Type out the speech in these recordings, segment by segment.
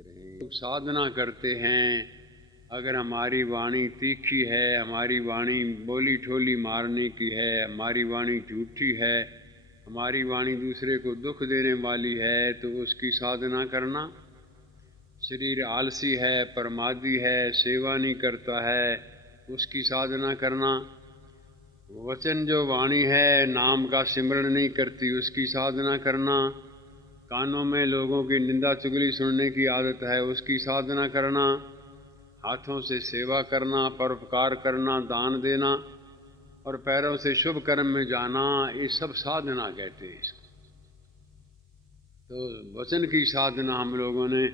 करते रहें। साधना करते हैं, अगर हमारी वाणी तीखी है, हमारी वाणी बोली ठोली मारने की है, हमारी वाणी झूठी है, हमारी वाणी दूसरे को दुख देने वाली है, तो उसकी साधना करना। शरीर आलसी है, प्रमादी है, सेवा नहीं करता है, उसकी साधना करना। वचन जो वाणी है नाम का सिमरण नहीं करती, उसकी साधना करना। कानों में लोगों की निंदा चुगली सुनने की आदत है, उसकी साधना करना। हाथों से सेवा करना, परोपकार करना, दान देना और पैरों से शुभ कर्म में जाना, ये सब साधना कहते हैं इसको। तो वचन की साधना हम लोगों ने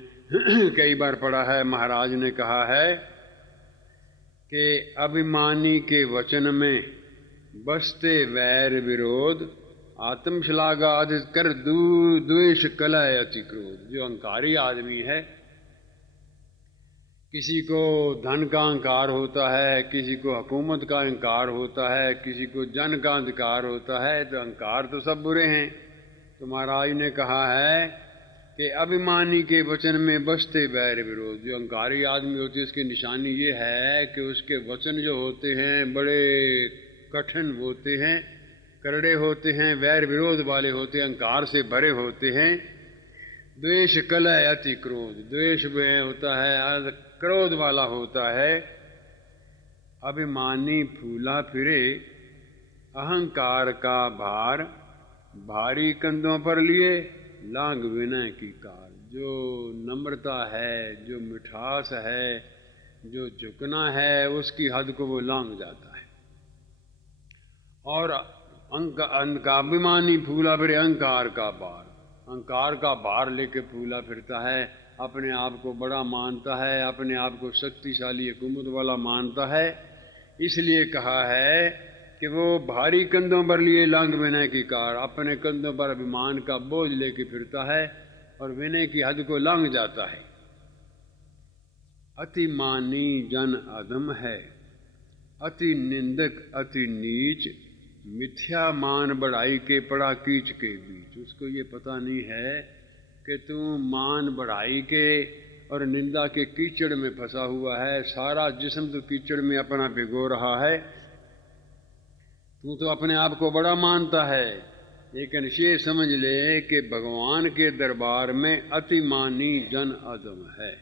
कई बार पढ़ा है। महाराज ने कहा है कि अभिमानी के वचन में बसते वैर विरोध, आत्मश्लाघा अधि कर द्वेष कलह अति क्रोध। जो अहंकारी आदमी है, किसी को धन का अहंकार होता है, किसी को हुकूमत का अहंकार होता है, किसी को जन का अधिकार होता है, तो अहंकार तो सब बुरे हैं। तो महाराज ने कहा है कि अभिमानी के वचन में बसते वैर विरोध। जो अहंकारी आदमी होती है उसकी निशानी ये है कि उसके वचन जो होते हैं बड़े कठिन होते हैं, करड़े होते हैं, वैर विरोध वाले होते हैं, अहंकार से भरे होते हैं। द्वेष कलह अति क्रोध, द्वेष में होता है, क्रोध वाला होता है। अभिमानी फूला फिरे, अहंकार का भार, भारी कंधों पर लिए लांग विनय की कार। जो नम्रता है, जो मिठास है, जो झुकना है, उसकी हद को वो लांग जाता है। और अभिमानी फूला फिरे, अहंकार का भार, अहंकार का भार लेके फूला फिरता है, अपने आप को बड़ा मानता है, अपने आप को शक्तिशाली हुकूमत वाला मानता है। इसलिए कहा है कि वो भारी कंधों पर लिए लांग विनय की कार, अपने कंधों पर अभिमान का बोझ लेके फिरता है और विनय की हद को लांग जाता है। अति मानी जन अधम है, अति निंदक अति नीच, मिथ्या मान बढ़ाई के पड़ा कीच के बीच। उसको ये पता नहीं है कि तू मान बढ़ाई के और निंदा के कीचड़ में फंसा हुआ है। सारा जिस्म तो कीचड़ में अपना भिगो रहा है। तू तो अपने आप को बड़ा मानता है, लेकिन ये समझ ले कि भगवान के दरबार में अतिमानी जन अधम है।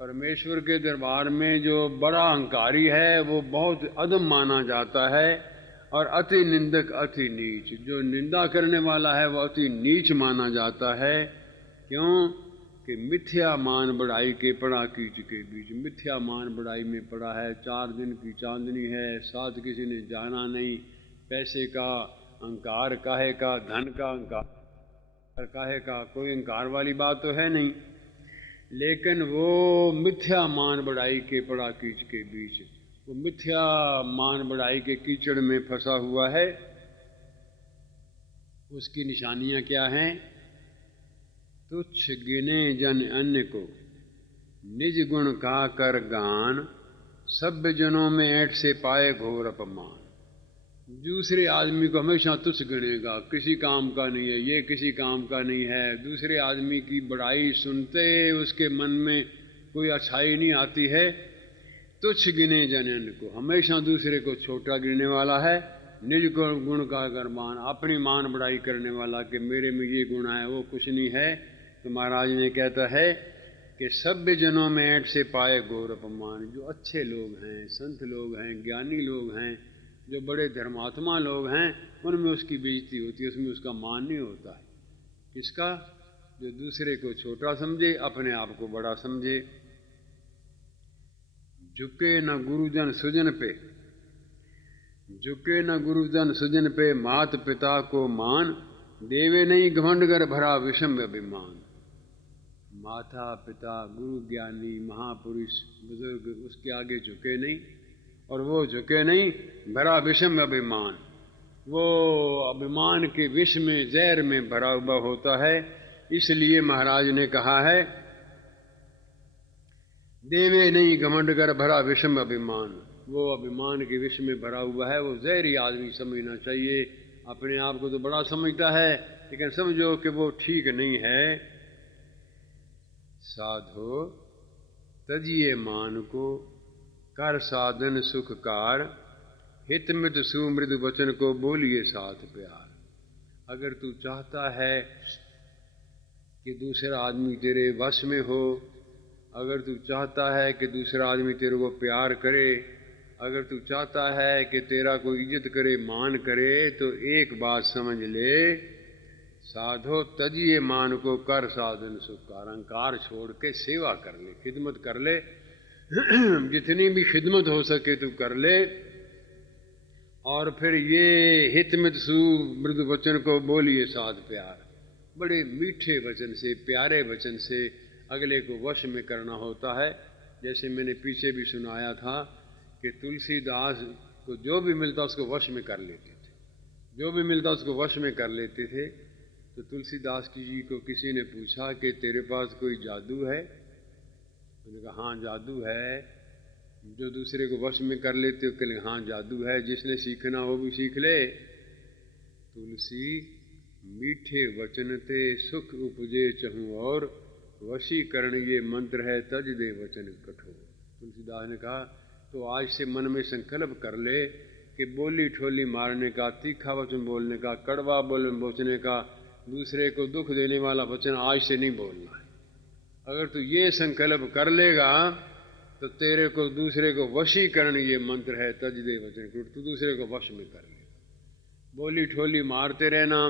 परमेश्वर के दरबार में जो बड़ा अहंकारी है वो बहुत अधम माना जाता है। और अति निंदक अति नीच, जो निंदा करने वाला है वो अति नीच माना जाता है। क्यों कि मिथ्या मान बढ़ाई के पड़ा कीच के बीच। मिथ्या मान बढ़ाई में पड़ा है। 4 दिन की चांदनी है, साथ किसी ने जाना नहीं। पैसे का अहंकार काहे का, धन का अहंकार काहे का, कोई अहंकार वाली बात तो है नहीं, लेकिन वो मिथ्या मान बढ़ाई के पड़ा कीच के बीच, वो मिथ्या मान बढ़ाई के कीचड़ में फंसा हुआ है। उसकी निशानियां क्या हैं? तुच्छ गिने जन अन्य को, निज गुण का कर गान, सभ्य जनों में ऐठ से पाए घोर अपमान। दूसरे आदमी को हमेशा तुच्छ गिनेगा, किसी काम का नहीं है, ये किसी काम का नहीं है। दूसरे आदमी की बड़ाई सुनते उसके मन में कोई अच्छाई नहीं आती है। तुच्छ गिने जन को, हमेशा दूसरे को छोटा गिनने वाला है। निज गुण का गर्मान, अपनी मान बढ़ाई करने वाला कि मेरे में ये गुण है, वो कुछ नहीं है। तो महाराज ने कहता है कि सभ्य जनों में ऐठ से पाए घोर अपमान। जो अच्छे लोग हैं, संत लोग हैं, ज्ञानी लोग हैं, जो बड़े धर्मात्मा लोग हैं, उनमें उसकी बेइज्जती होती है, उसमें उसका मान नहीं होता है। किसका? जो दूसरे को छोटा समझे, अपने आप को बड़ा समझे। झुके न गुरुजन सुजन पे, झुके न गुरुजन सुजन पे, मात पिता को मान, देवे नहीं घमंड कर भरा विषम अभिमान। माता पिता, गुरु ज्ञानी, महापुरुष, बुजुर्ग, उसके आगे झुके नहीं, और वो झुके नहीं, भरा विषम अभिमान। वो अभिमान के विष में, जहर में भरा हुआ होता है। इसलिए महाराज ने कहा है, देवे नहीं घमंड कर भरा विषम अभिमान। वो अभिमान के विष में भरा हुआ है, वो जहरी आदमी समझना चाहिए। अपने आप को तो बड़ा समझता है, लेकिन समझो कि वो ठीक नहीं है। साधो तजिए मान को, कर साधन सुखकार, हित मित सुमृदु वचन को बोलिए साथ प्यार। अगर तू चाहता है कि दूसरा आदमी तेरे वश में हो, अगर तू चाहता है कि दूसरा आदमी तेरे को प्यार करे, अगर तू चाहता है कि तेरा कोई इज्जत करे, मान करे, तो एक बात समझ ले, साधो तजिए मान को, कर साधन सुखकार। अहंकार छोड़ के सेवा कर ले, खिदमत कर ले, जितनी भी खिदमत हो सके तू कर ले। और फिर ये हितमित सुमृदु वचन को बोलिए साथ प्यार। बड़े मीठे वचन से, प्यारे वचन से अगले को वश में करना होता है। जैसे मैंने पीछे भी सुनाया था कि तुलसीदास को जो भी मिलता उसको वश में कर लेते थे, जो भी मिलता उसको वश में कर लेते थे। तो तुलसीदास जी को किसी ने पूछा कि तेरे पास कोई जादू है? उन्होंने कहा हाँ जादू है। जो दूसरे को वश में कर लेते हो, कहले हाँ जादू है, जिसने सीखना हो भी सीख ले। तुलसी मीठे वचन ते सुख उपजे चहूँ और, वशीकरण ये मंत्र है तज दे वचन कठोर। तुलसीदास ने कहा तो आज से मन में संकल्प कर ले कि बोली ठोली मारने का, तीखा वचन बोलने का, कड़वा बोलने का, दूसरे को दुख देने वाला वचन आज से नहीं बोलना है। अगर तू ये संकल्प कर लेगा तो तेरे को दूसरे को वशीकरण ये मंत्र है तज दे वचन कठोर, तू दूसरे को वश में कर ले। बोली ठोली मारते रहना,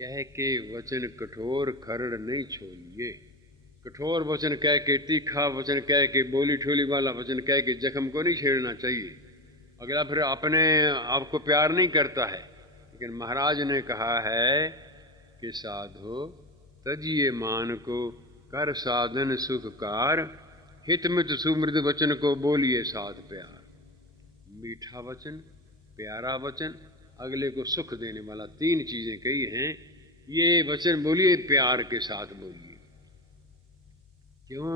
कह के वचन कठोर खरड़ नहीं छोड़िए। कठोर वचन कह के, तीखा वचन कह के, बोली ठोली वाला वचन कह के जख्म को नहीं छेड़ना चाहिए। अगला फिर अपने आपको प्यार नहीं करता है। लेकिन महाराज ने कहा है कि साधो तजिए मान को, कर साधन सुखकार, हितमित सुमृदु वचन को बोलिए साथ प्यार। मीठा वचन, प्यारा वचन, अगले को सुख देने वाला, तीन चीजें कही हैं। ये वचन बोलिए, प्यार के साथ बोलिए। क्यों?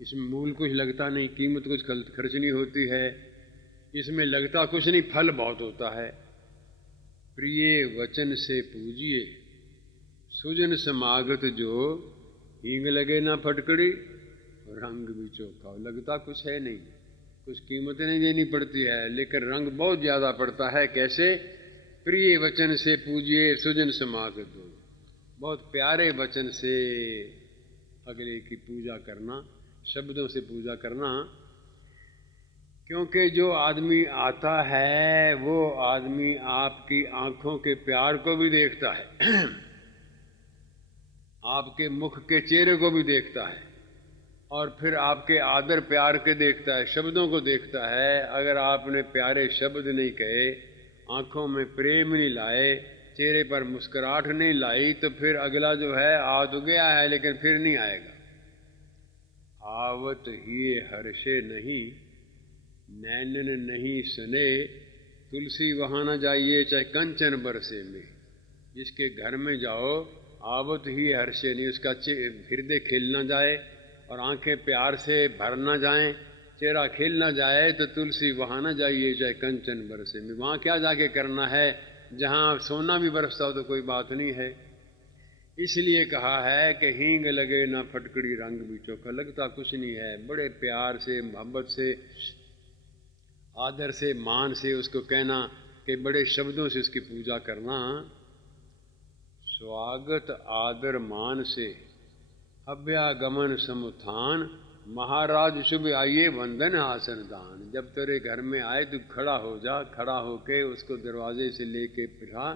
इसमें मूल कुछ लगता नहीं, कीमत कुछ खर्चनी होती है, इसमें लगता कुछ नहीं, फल बहुत होता है। प्रिय वचन से पूजिए, सुजन समागत जो, हींग लगे ना फटकड़ी, रंग भी चोखा। लगता कुछ है नहीं, कुछ कीमतें नहीं देनी पड़ती है, लेकिन रंग बहुत ज्यादा पड़ता है। कैसे? प्रिय वचन से पूजिए, सुजन समागत हो। बहुत प्यारे वचन से अगले की पूजा करना, शब्दों से पूजा करना। क्योंकि जो आदमी आता है वो आदमी आपकी आंखों के प्यार को भी देखता है, आपके मुख के चेहरे को भी देखता है, और फिर आपके आदर प्यार के देखता है, शब्दों को देखता है। अगर आपने प्यारे शब्द नहीं कहे, आंखों में प्रेम नहीं लाए, चेहरे पर मुस्कुराहट नहीं लाई, तो फिर अगला जो है आ तो गया है लेकिन फिर नहीं आएगा। आवत ही हर्षे नहीं, नैनन नहीं सने, तुलसी वहां न जाइए चाहे कंचन बरसे में। जिसके घर में जाओ, आवत ही हर्षे नहीं, उसका हृदय खिल न जाए और आंखें प्यार से भर न जाएं, चेहरा खिल न जाए, तो तुलसी वहां न जाइए चाहे कंचन बरसे में। वहां क्या जाके करना है? जहां सोना भी बरसता हो तो कोई बात नहीं है। इसलिए कहा है कि हींग लगे ना फटकड़ी, रंग भी चोखा। लगता कुछ नहीं है, बड़े प्यार से, मोहब्बत से, आदर से, मान से उसको कहना कि बड़े शब्दों से उसकी पूजा करना। स्वागत आदर मान से, अभ्यागमन समुत्थान, महाराज शुभ आइए वंदन आसन दान। जब तेरे घर में आए तो खड़ा हो जा, खड़ा होके उसको दरवाजे से लेके बिठा,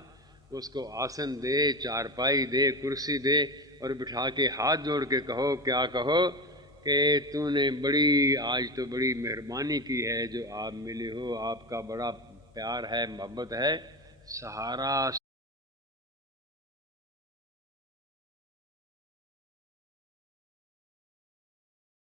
उसको आसन दे, चारपाई दे, कुर्सी दे, और बिठा के हाथ जोड़ के कहो, क्या कहो कि तूने बड़ी आज तो बड़ी मेहरबानी की है, जो आप मिले हो, आपका बड़ा प्यार है, मोहब्बत है, सहारा